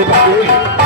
आगे बढ़े।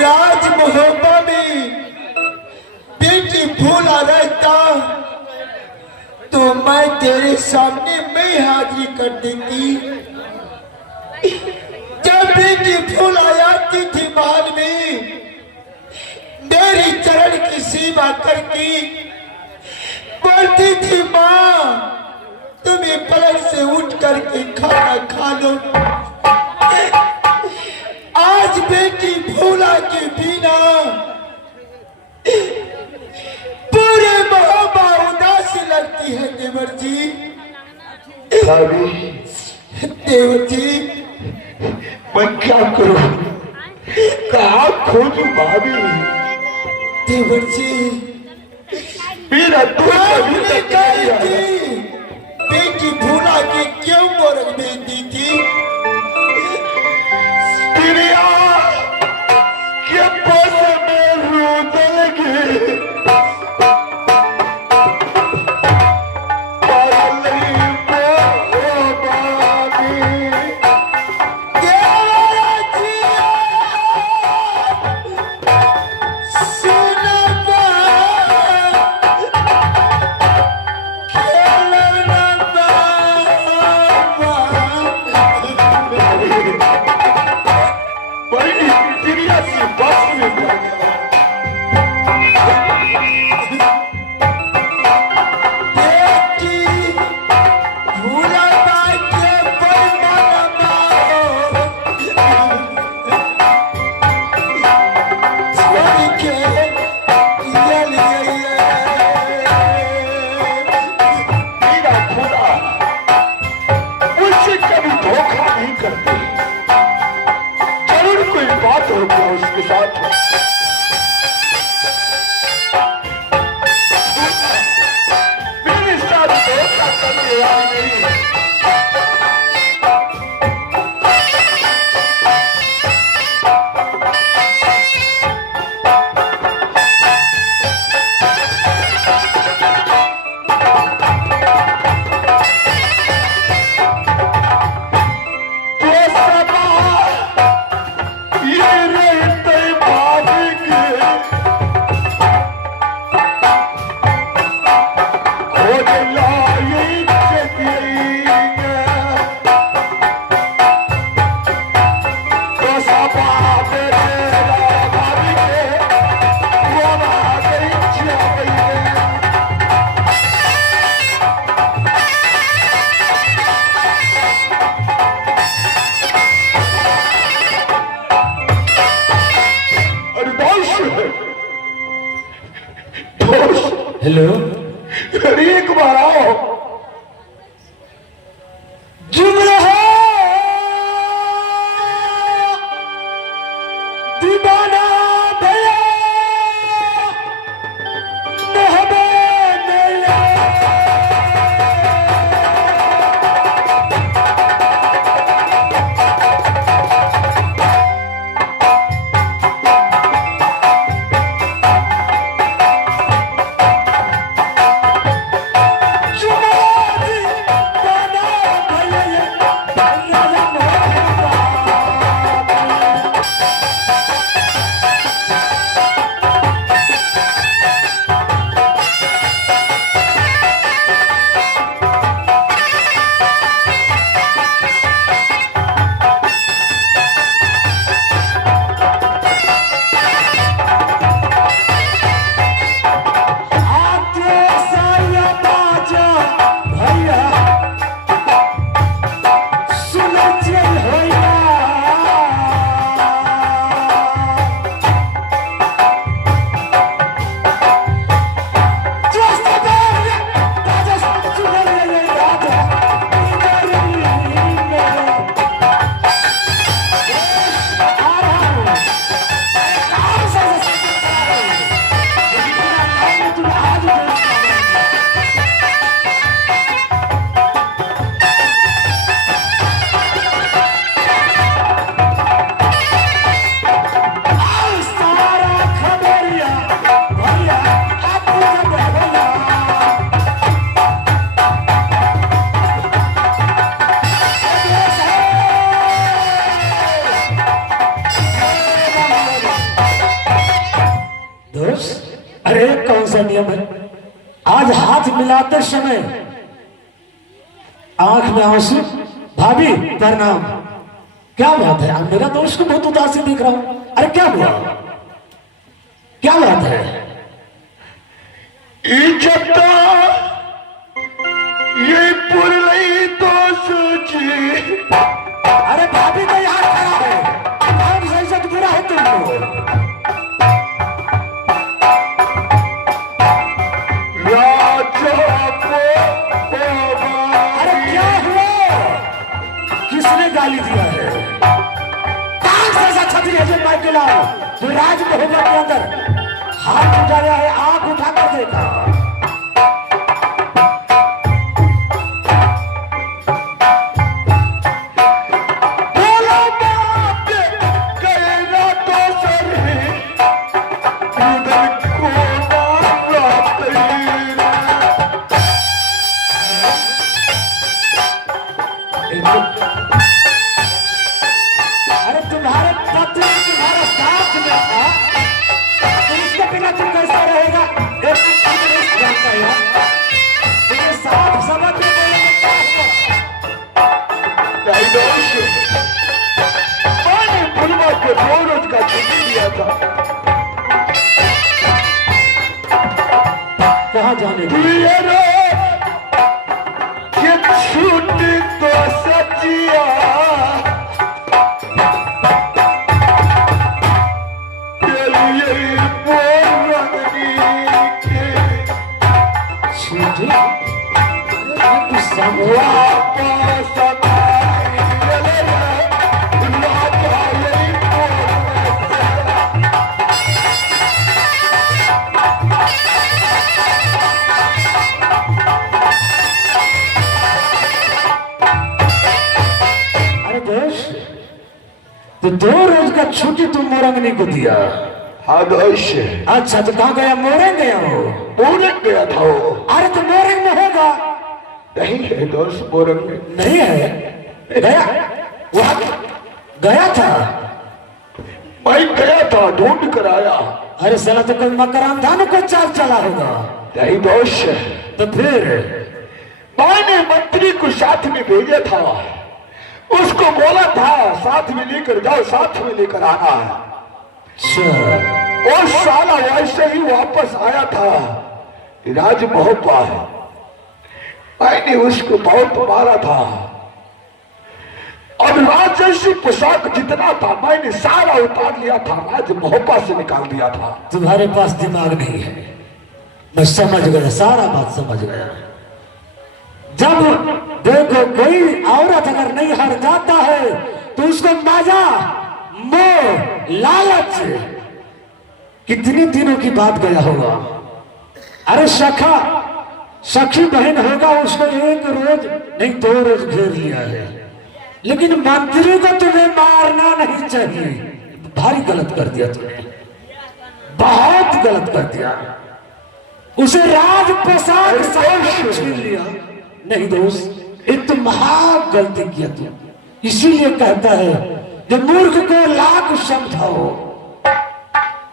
राजमहल में बेटी भूला रहता तो मैं तेरे सामने मैं हाजिरी कर देती। जब बेटी भूला आती थी महल में मेरी चरण की सेवा करके बोलती थी माँ तुम्हें पलंग से उठ करके खाना खा लो। आज बेटी भोला के बिना पूरे मोहब्बा उदासी लगती है देवर जी। देवर जी मैं क्या करूं, कहाँ खोजूं भाभी। देवर जी मेरा आपने कही थी बेटी भोला के क्यों मोरग में दी थी। दोस्त हेलो, अरे एक बार आओ। जुम रहो दीवाना भैया मोहब्बत मेरा। अरे कौन सा नियम है? आज हाथ मिलाते समय आंख में आंसू। भाभी प्रणाम। क्या बात है? अब मेरा दोस्त को बहुत उदासी दिख रहा हूं। अरे क्या हुआ? क्या बात है? इज्जत ये पुरलई दोस्त जी। अरे भाभी तो यहाँ खड़ा है, कौन सा इज्जत बुरा है तुमको? अरे क्या हुआ? किसने गाली दिया है? कौन सा ऐसा छतरी है जो माइक लाओ जो राजमहल के अंदर हाथ उठा रहा है, आंख उठाकर देखा। अरे तुम्हारे पति तुम्हारा साथ में था, तो उसके बिना तुम कैसा रहेगा? जानता है तुम्हें साफ समझ में मैंने बुलवा को 2 रोज का छुट्टी दिया था। कहाँ जाने ये छुट्टी तो सचिया तो 2 रोज का छुट्टी तुम मोरंगनी को दिया? हाँ दोष। अच्छा तो कहाँ गया? मोरंग गया हो? मोरंग गया था वो। अरे तो मोरंग में होगा। नहीं है दोस्त, मोरंग में नहीं है। गया वहां गया था? मैं गया था, ढूंढ कर आया। अरे साला तो कोई मकरांधा ने कोई चाल चला होगा। नहीं दोष। तो फिर मैंने मंत्री को साथ में भेजा था, उसको बोला था साथ में लेकर जाओ, साथ में लेकर आना है। और साला वैसे ही वापस आया था राजमहोपा है। मैंने उसको बहुत मारा था और राजसी पोशाक जितना था मैंने सारा उतार लिया था, राजमहोपा से निकाल दिया था। तुम्हारे पास दिमाग नहीं है। मैं समझ गया, सारा बात समझ गया। जब देखो कोई औरत अगर नहीं हर जाता है तो उसको माजा, मोह, लालच कितने दिनों की बात गया होगा। अरे सखी बहन होगा, उसको एक रोज नहीं 2 रोज घेर लिया है, लेकिन मंत्री को तुम्हें मारना नहीं चाहिए। भारी गलत कर दिया तुमने, बहुत गलत कर दिया। उसे राजप्रसाद छीन लिया। नहीं दोस्त, ये तो महा गलती किया तुम। इसीलिए कहता है जो मूर्ख को लाख समझाओ,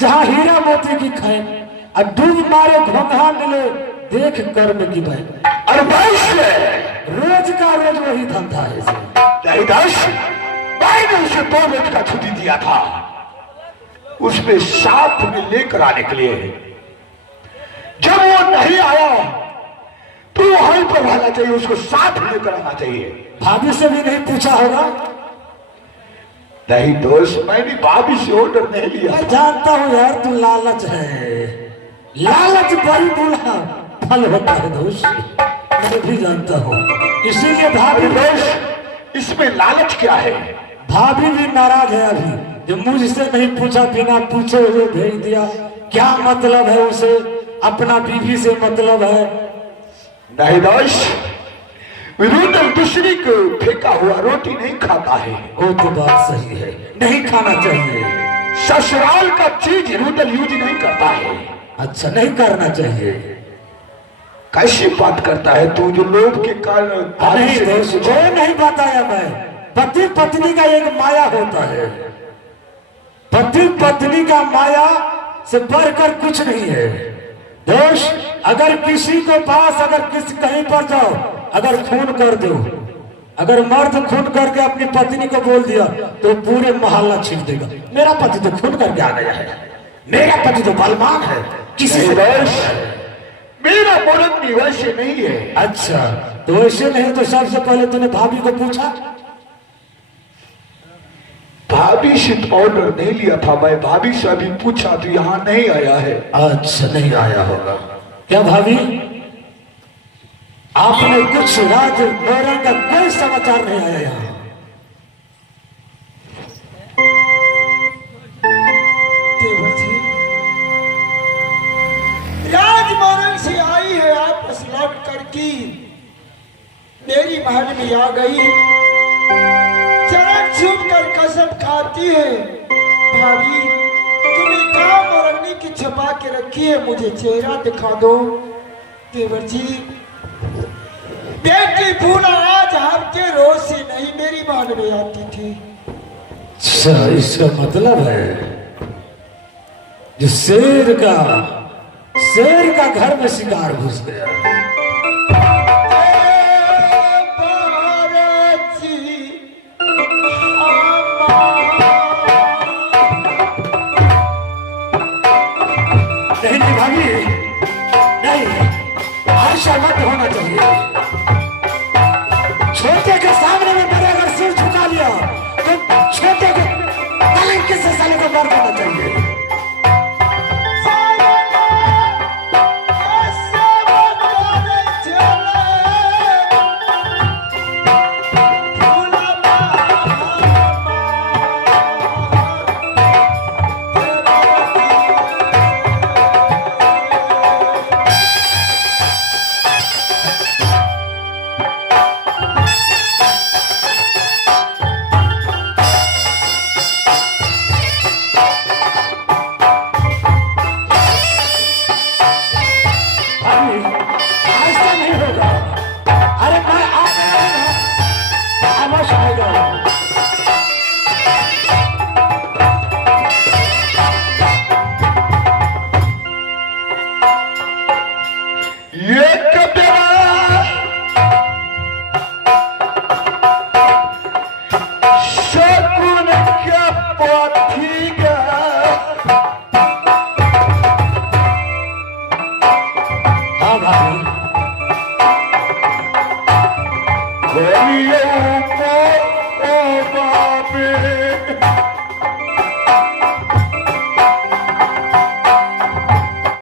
जहां हीरा मोती की खाए अब डूब मारे घोंघा मिले देख कर्म की बहन। और वैसे रोज का रोज वही धंधा है इसे। मैंने उसे 2 रोज का छुट्टी दिया था, उसमें साथ में लेकर आने के लिए। जब वो नहीं आया तो वहीं पर रहना चाहिए, उसको साथ में लेकर आना चाहिए। भाभी से भी नहीं पूछा होगा? नहीं दोस्त, मैंने भाभी से ऑर्डर नहीं लिया। मैं जानता हूँ यार, तू लालच है, लालच बड़ी बुरा फल होता है दोस्त, मैं भी जानता हूँ। इसीलिए भाभी दोस्त, इसमें लालच क्या है? भाभी भी नाराज है अभी, जो मुझसे नहीं पूछा, बिना पूछे हुए भेज दिया। क्या मतलब है उसे, अपना बीवी से मतलब है। नहीं दोस्त, रुदल दूसरी को फेंका हुआ रोटी नहीं खाता है। वो तो बात सही है, नहीं खाना चाहिए। ससुराल का चीज रुदल यूज नहीं करता है। अच्छा, नहीं करना चाहिए। कैसी बात करता है तू, जो लोभ के कारण। नहीं दोस्त, वो नहीं बताया मैं। पति पत्नी का एक माया होता है, पति पत्नी का माया से बढ़कर कुछ नहीं है दोस्त। अगर किसी के पास, अगर किसी कहीं पर जाओ, अगर खून कर दो, अगर मर्द खून करके अपनी पत्नी को बोल दिया तो पूरे मोहल्ला छीन देगा। मेरा पति तो खून करके आ गया है, मेरा पति तो बलवान है, किसी से मेरा मर्द भी वैसे नहीं है। अच्छा, तो वैसे नहीं तो सबसे पहले तूने भाभी को पूछा? भाभी से ऑर्डर नहीं लिया था, मैं भाभी से अभी पूछा तो यहाँ नहीं आया है। अच्छा, नहीं आया होगा। क्या भाभी, आपने कुछ राज मोरंग का कोई समाचार नहीं आया यहाँ? देवर जी, राजमोरंग से आई है वापस लौट कर की मेरी महल में आ गई, चरण छूट कर कसम खाती है। भाभी, तुम्हें कहा मोरंगी की छुपा के रखी है, मुझे चेहरा दिखा दो। देवर जी, बेटी फूला आज आपके रोज से नहीं मेरी महल में आती थी। अच्छा, इसका मतलब है जो शेर का घर में शिकार घुस गया। नहीं भाभी, नहीं, ऐसा मत होना चाहिए। छोटे के सामने में मैंने अगर सिर झुका लिया तो छोटे को कलंक से साले को मार देना चाहिए।